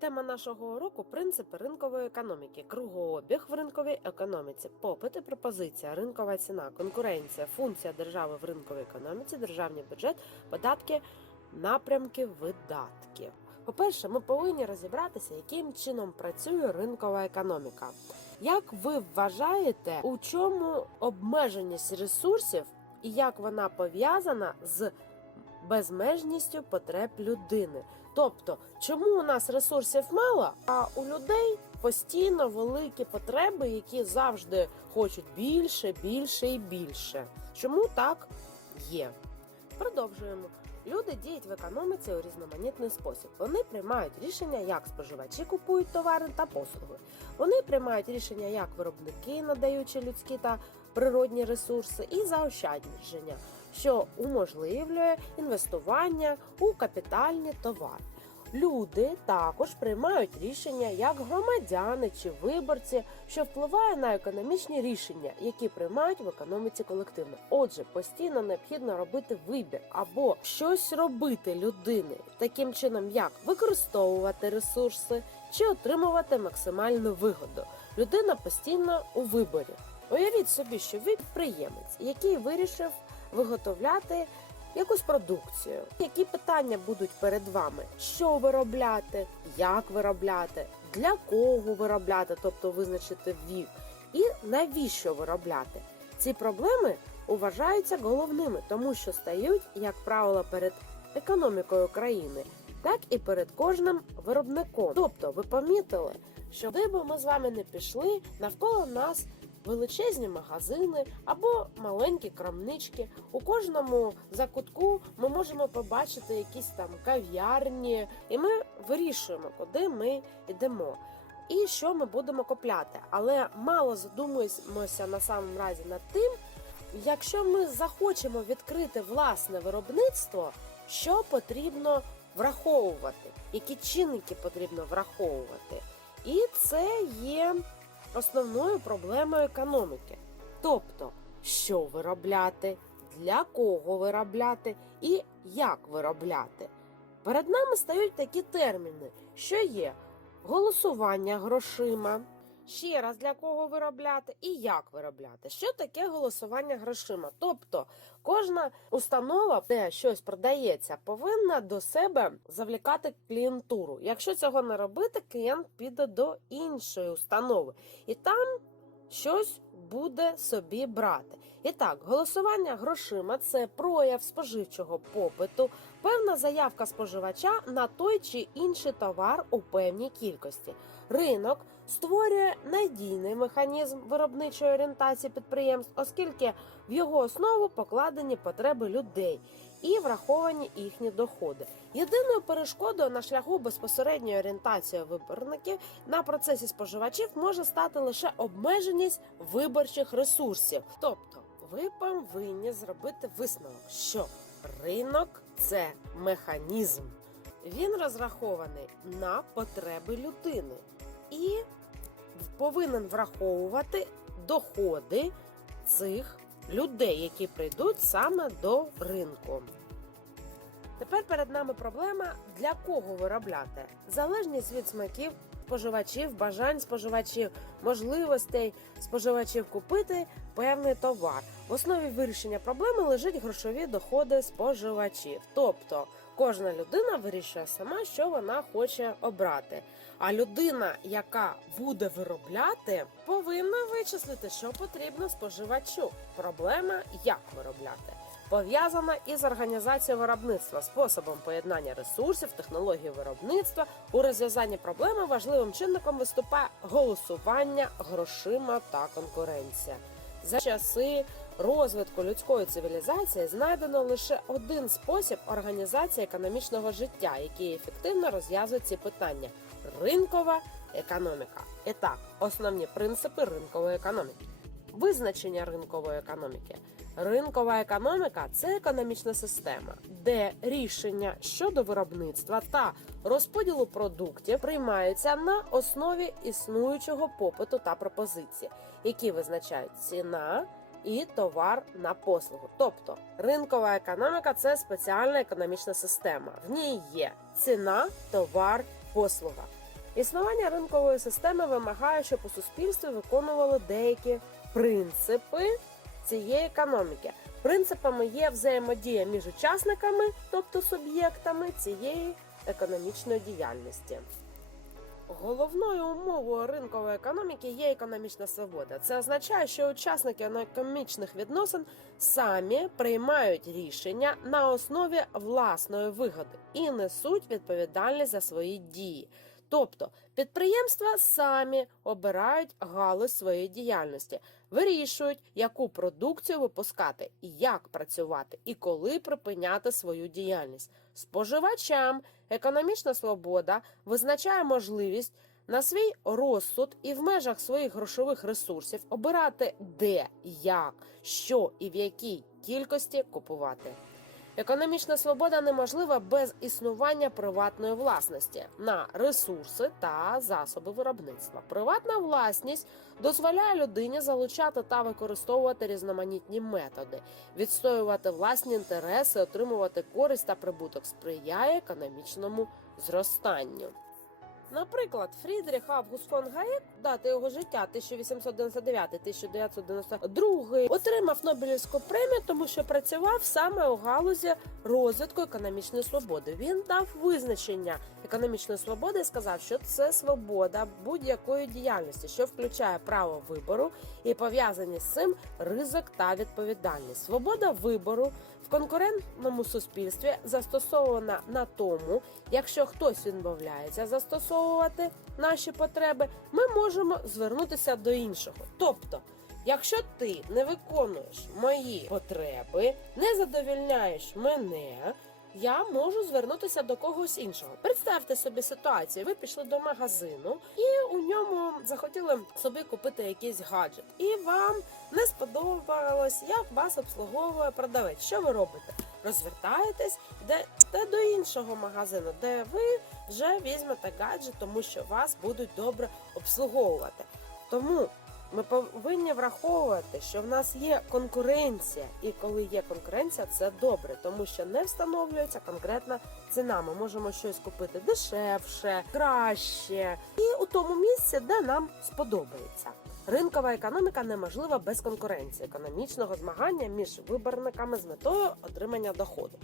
Тема нашого уроку принципи ринкової економіки, кругообіг в ринковій економіці, попит і пропозиція, ринкова ціна, конкуренція, функція держави в ринковій економіці, державний бюджет, податки, напрямки, видатки. По-перше, ми повинні розібратися, яким чином працює ринкова економіка. Як ви вважаєте, у чому обмеженість ресурсів і як вона пов'язана з безмежністю потреб людини? Тобто, чому у нас ресурсів мало, а у людей постійно великі потреби, які завжди хочуть більше, більше і більше? Чому так є? Продовжуємо. Люди діють в економіці у різноманітний спосіб. Вони приймають рішення, як споживачі купують товари та послуги. Вони приймають рішення, як виробники, надаючи людські та природні ресурси, і заощадження, що уможливлює інвестування у капітальні товари. Люди також приймають рішення як громадяни чи виборці, що впливає на економічні рішення, які приймають в економіці колективно. Отже, постійно необхідно робити вибір або щось робити людини, таким чином, як використовувати ресурси чи отримувати максимальну вигоду. Людина постійно у виборі. Уявіть собі, що ви підприємець, який вирішив виготовляти якусь продукцію. Які питання будуть перед вами? Що виробляти, як виробляти, для кого виробляти, тобто визначити вік, і навіщо виробляти? Ці проблеми вважаються головними, тому що стають, як правило, перед економікою країни, так і перед кожним виробником. Тобто, ви помітили, що де би ми з вами не пішли, навколо нас величезні магазини або маленькі крамнички. У кожному закутку ми можемо побачити якісь там кав'ярні, і ми вирішуємо, куди ми йдемо. І що ми будемо купляти, але мало задумуємося на самому разі над тим, якщо ми захочемо відкрити власне виробництво, що потрібно враховувати, які чинники потрібно враховувати. І це є основною проблемою економіки. Тобто, що виробляти, для кого виробляти і як виробляти. Перед нами стають такі терміни, що є голосування грошима. Ще раз для кого виробляти і як виробляти. Що таке голосування грошима? Тобто кожна установа, де щось продається, повинна до себе завлікати клієнтуру. Якщо цього не робити, клієнт піде до іншої установи і там щось буде собі брати. І так, голосування грошима це прояв споживчого попиту, певна заявка споживача на той чи інший товар у певній кількості. Ринок створює надійний механізм виробничої орієнтації підприємств, оскільки в його основу покладені потреби людей і враховані їхні доходи. Єдиною перешкодою на шляху безпосередньої орієнтації виборників на процесі споживачів може стати лише обмеженість виборчих ресурсів. Тобто, ви повинні зробити висновок, що ринок це механізм. Він розрахований на потреби людини і повинен враховувати доходи цих людей, які прийдуть саме до ринку. Тепер перед нами проблема для кого виробляти залежність від смаків споживачів, бажань споживачів, можливостей споживачів купити певний товар. В основі вирішення проблеми лежать грошові доходи споживачів. Тобто кожна людина вирішує сама, що вона хоче обрати. А людина, яка буде виробляти, повинна вичислити, що потрібно споживачу. Проблема як виробляти. Пов'язана із організацією виробництва, способом поєднання ресурсів, технології виробництва у розв'язанні проблеми важливим чинником виступає голосування грошима та конкуренція. За часи розвитку людської цивілізації знайдено лише один спосіб організації економічного життя, який ефективно розв'язує ці питання ринкова економіка. І так, основні принципи ринкової економіки. Визначення ринкової економіки. Ринкова економіка це економічна система, де рішення щодо виробництва та розподілу продуктів приймаються на основі існуючого попиту та пропозиції, які визначають ціна і товар на послугу. Тобто ринкова економіка це спеціальна економічна система. В ній є ціна, товар, послуга. Існування ринкової системи вимагає, щоб у суспільстві виконували деякі принципи цієї економіки. Принципами є взаємодія між учасниками, тобто суб'єктами цієї економічної діяльності. Головною умовою ринкової економіки є економічна свобода. Це означає, що учасники економічних відносин самі приймають рішення на основі власної вигоди і несуть відповідальність за свої дії. Тобто підприємства самі обирають галузь своєї діяльності, вирішують, яку продукцію випускати, як працювати і коли припиняти свою діяльність. Споживачам економічна свобода визначає можливість на свій розсуд і в межах своїх грошових ресурсів обирати де, як, що і в якій кількості купувати. Економічна свобода неможлива без існування приватної власності на ресурси та засоби виробництва. Приватна власність дозволяє людині залучати та використовувати різноманітні методи, відстоювати власні інтереси, отримувати користь та прибуток, сприяє економічному зростанню. Наприклад, Фрідріх Август фон Гаєк, дати його життя 1899-1992, отримав Нобелівську премію, тому що працював саме у галузі розвитку економічної свободи. Він дав визначення економічної свободи і сказав, що це свобода будь-якої діяльності, що включає право вибору і пов'язані з цим ризик та відповідальність. Свобода вибору в конкурентному суспільстві застосована на тому, якщо хтось відмовляється застосовувати наші потреби, ми можемо звернутися до іншого. Тобто, якщо ти не виконуєш мої потреби, не задовільняєш мене. Я можу звернутися до когось іншого. Представте собі ситуацію. Ви пішли до магазину і у ньому захотіли собі купити якийсь гаджет, і вам не сподобалось, як вас обслуговує продавець. Що ви робите? Розвертаєтесь де, де до іншого магазину, де ви вже візьмете гаджет, тому що вас будуть добре обслуговувати. Тому ми повинні враховувати, що в нас є конкуренція, і коли є конкуренція, це добре, тому що не встановлюється конкретна ціна. Ми можемо щось купити дешевше, краще і у тому місці, де нам сподобається. Ринкова економіка неможлива без конкуренції, економічного змагання між виборниками з метою отримання доходу.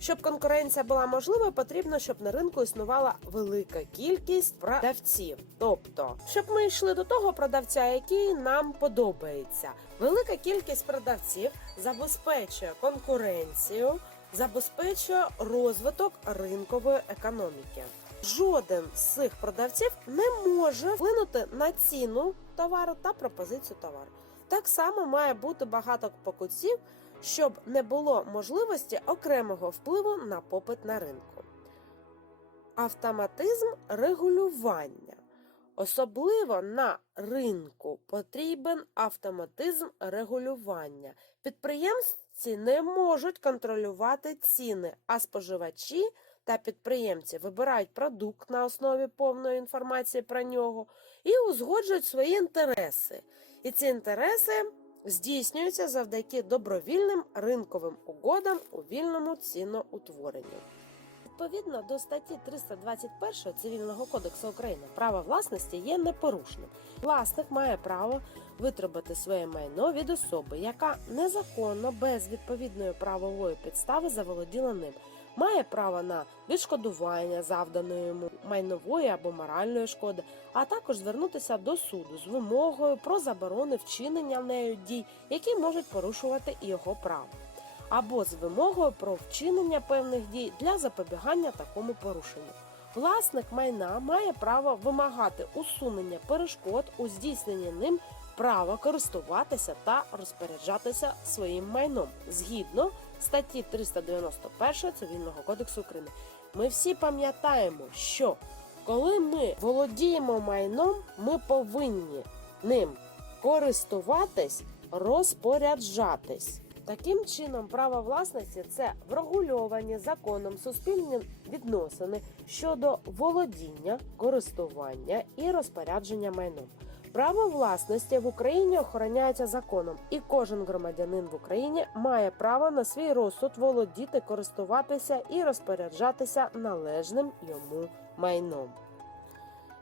Щоб конкуренція була можливою, потрібно, щоб на ринку існувала велика кількість продавців. Тобто, щоб ми йшли до того продавця, який нам подобається. Велика кількість продавців забезпечує конкуренцію, забезпечує розвиток ринкової економіки. Жоден з цих продавців не може вплинути на ціну товару та пропозицію товару. Так само має бути багато покупців, щоб не було можливості окремого впливу на попит на ринку. Автоматизм регулювання. Особливо на ринку потрібен автоматизм регулювання. Підприємці не можуть контролювати ціни, а споживачі та підприємці вибирають продукт на основі повної інформації про нього і узгоджують свої інтереси. І ці інтереси здійснюються завдяки добровільним ринковим угодам у вільному ціноутворенні. Відповідно до статті 321 Цивільного кодексу України право власності є непорушним. Власник має право витребати своє майно від особи, яка незаконно без відповідної правової підстави заволоділа ним. Має право на відшкодування завданої йому майнової або моральної шкоди, а також звернутися до суду з вимогою про заборони вчинення нею дій, які можуть порушувати його право, або з вимогою про вчинення певних дій для запобігання такому порушенню. Власник майна має право вимагати усунення перешкод у здійсненні ним права користуватися та розпоряджатися своїм майном згідно статті 391 Цивільного кодексу України. Ми всі пам'ятаємо, що коли ми володіємо майном, ми повинні ним користуватись, розпоряджатись. Таким чином, право власності це врегульовані законом суспільні відносини щодо володіння, користування і розпорядження майном. Право власності в Україні охороняється законом, і кожен громадянин в Україні має право на свій розсуд володіти, користуватися і розпоряджатися належним йому майном.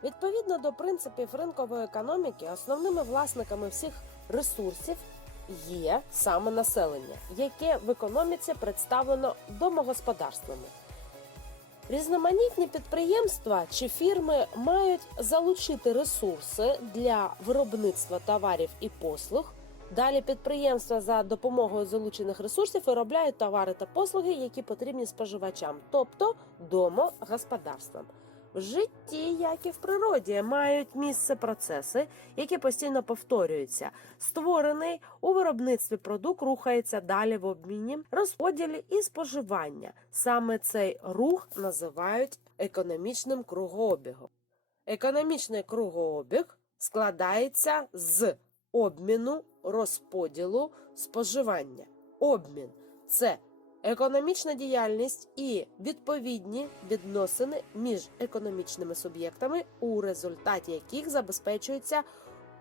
Відповідно до принципів ринкової економіки, основними власниками всіх ресурсів є саме населення, яке в економіці представлено домогосподарствами. Різноманітні підприємства чи фірми мають залучити ресурси для виробництва товарів і послуг. Далі підприємства за допомогою залучених ресурсів виробляють товари та послуги, які потрібні споживачам, тобто домогосподарствам. В житті, як і в природі, мають місце процеси, які постійно повторюються. Створений у виробництві продукт рухається далі в обміні, розподілі і споживання. Саме цей рух називають економічним кругообігом. Економічний кругообіг складається з обміну, розподілу, споживання. Обмін це економічна діяльність і відповідні відносини між економічними суб'єктами, у результаті яких забезпечується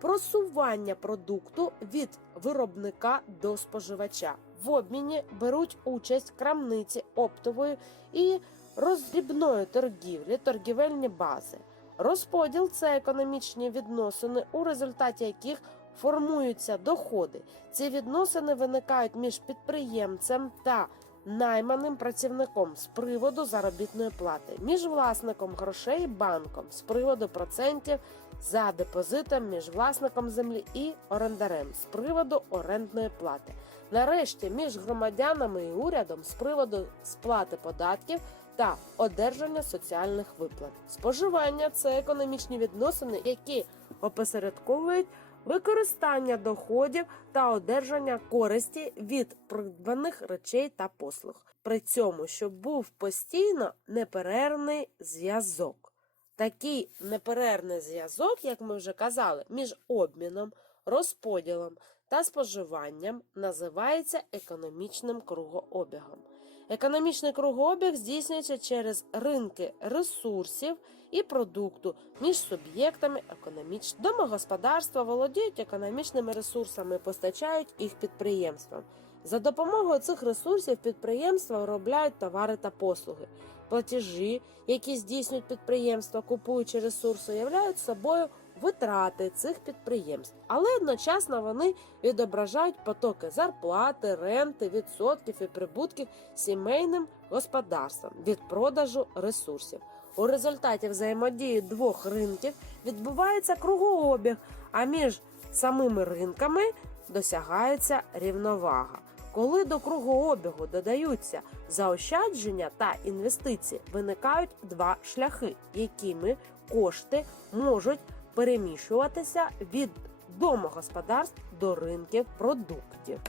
просування продукту від виробника до споживача. В обміні беруть участь крамниці оптової і роздрібної торгівлі, торгівельні бази. Розподіл це економічні відносини, у результаті яких формуються доходи. Ці відносини виникають між підприємцем та найманим працівником з приводу заробітної плати, між власником грошей і банком з приводу процентів за депозитом, між власником землі і орендарем з приводу орендної плати. Нарешті між громадянами і урядом з приводу сплати податків та одержання соціальних виплат. Споживання це економічні відносини, які опосередковують використання доходів та одержання користі від придбаних речей та послуг. При цьому, щоб був постійно неперервний зв'язок. Такий неперервний зв'язок, як ми вже казали, між обміном, розподілом та споживанням називається економічним кругообігом. Економічний кругообіг здійснюється через ринки ресурсів і продукту між суб'єктами економічного домогосподарства володіють економічними ресурсами, постачають їх підприємствам. За допомогою цих ресурсів підприємства виробляють товари та послуги. Платежі, які здійснюють підприємства, купуючи ресурси, являють собою витрати цих підприємств, але одночасно вони відображають потоки зарплати, ренти, відсотків і прибутків сімейним господарствам від продажу ресурсів. У результаті взаємодії двох ринків відбувається кругообіг, а між самими ринками досягається рівновага. Коли до кругообігу додаються заощадження та інвестиції, виникають два шляхи, якими кошти можуть переміщуватися від домогосподарств до ринків продуктів.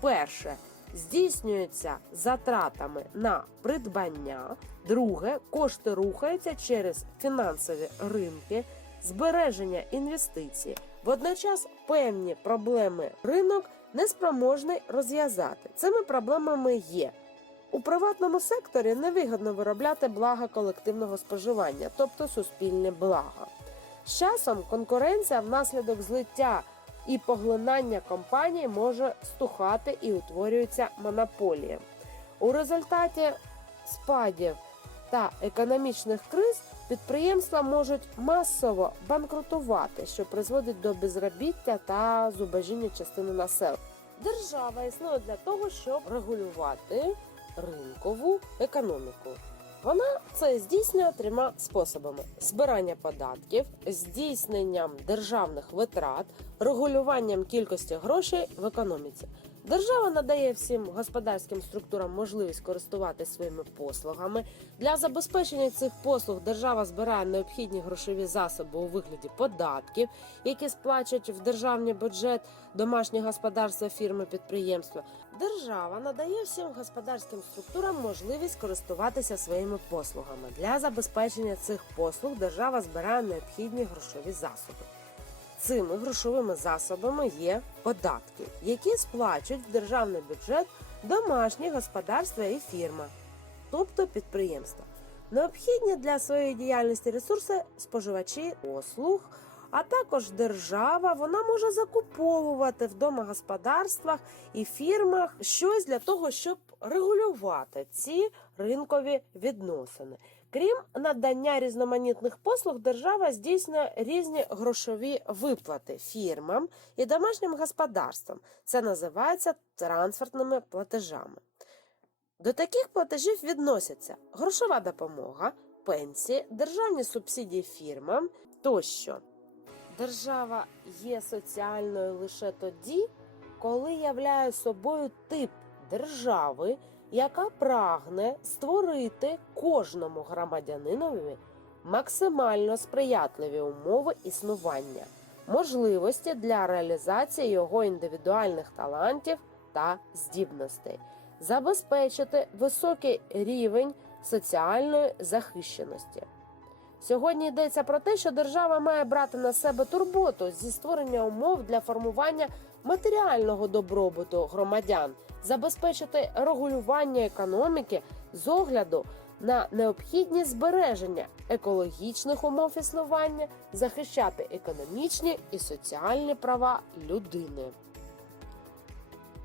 Перше здійснюється затратами на придбання. Друге, кошти рухаються через фінансові ринки, збереження інвестицій. Водночас певні проблеми ринок неспроможний розв'язати. Цими проблемами є. У приватному секторі невигідно виробляти блага колективного споживання, тобто суспільне благо. З часом конкуренція внаслідок злиття і поглинання компаній може стухати і утворюється монополія. У результаті спадів та економічних криз підприємства можуть масово банкрутувати, що призводить до безробіття та зубожіння частини населення. Держава існує для того, щоб регулювати ринкову економіку. Вона це здійснює трьома способами: збирання податків, здійсненням державних витрат, регулюванням кількості грошей в економіці. Держава надає всім господарським структурам можливість користуватися своїми послугами. Для забезпечення цих послуг держава збирає необхідні грошові засоби у вигляді податків, які сплачують в державний бюджет домашні господарства, фірми, підприємства. Держава надає всім господарським структурам можливість користуватися своїми послугами. Для забезпечення цих послуг держава збирає необхідні грошові засоби. Цими грошовими засобами є податки, які сплачують в державний бюджет домашні господарства і фірма, тобто підприємства. Необхідні для своєї діяльності ресурси споживачі послуг, а також держава вона може закуповувати в домогосподарствах і фірмах щось для того, щоб регулювати ці ринкові відносини. Крім надання різноманітних послуг, держава здійснює різні грошові виплати фірмам і домашнім господарствам. Це називається трансфертними платежами. До таких платежів відносяться грошова допомога, пенсії, державні субсидії фірмам тощо. Держава є соціальною лише тоді, коли являє собою тип держави, яка прагне створити кожному громадянинові максимально сприятливі умови існування, можливості для реалізації його індивідуальних талантів та здібностей, забезпечити високий рівень соціальної захищеності. Сьогодні йдеться про те, що держава має брати на себе турботу зі створення умов для формування матеріального добробуту громадян, забезпечити регулювання економіки з огляду на необхідність збереження екологічних умов існування, захищати економічні і соціальні права людини.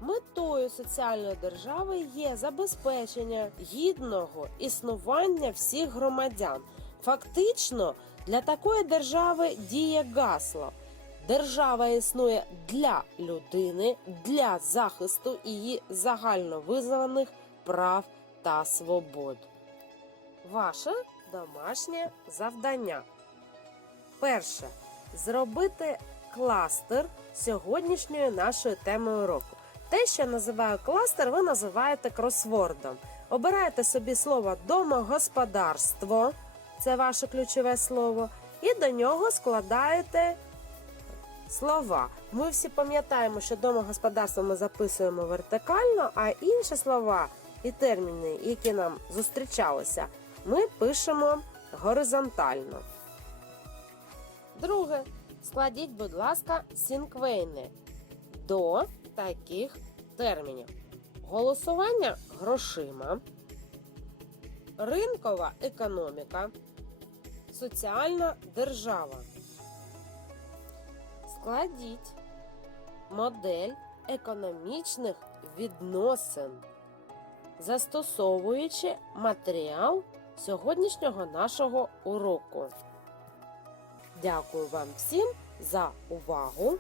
Метою соціальної держави є забезпечення гідного існування всіх громадян. Фактично, для такої держави діє гасло. Держава існує для людини, для захисту її загальновизваних прав та свобод. Ваше домашнє завдання. Перше. Зробити кластер сьогоднішньої нашої теми уроку. Те, що я називаю кластер, ви називаєте кросвордом. Обирайте собі слово домогосподарство, це ваше ключове слово, і до нього складаєте слова. Ми всі пам'ятаємо, що домогосподарство ми записуємо вертикально, а інші слова і терміни, які нам зустрічалися, ми пишемо горизонтально. Друге. Складіть, будь ласка, сінквейни до таких термінів: голосування грошима, ринкова економіка, соціальна держава. Складіть модель економічних відносин, застосовуючи матеріал сьогоднішнього нашого уроку. Дякую вам всім за увагу!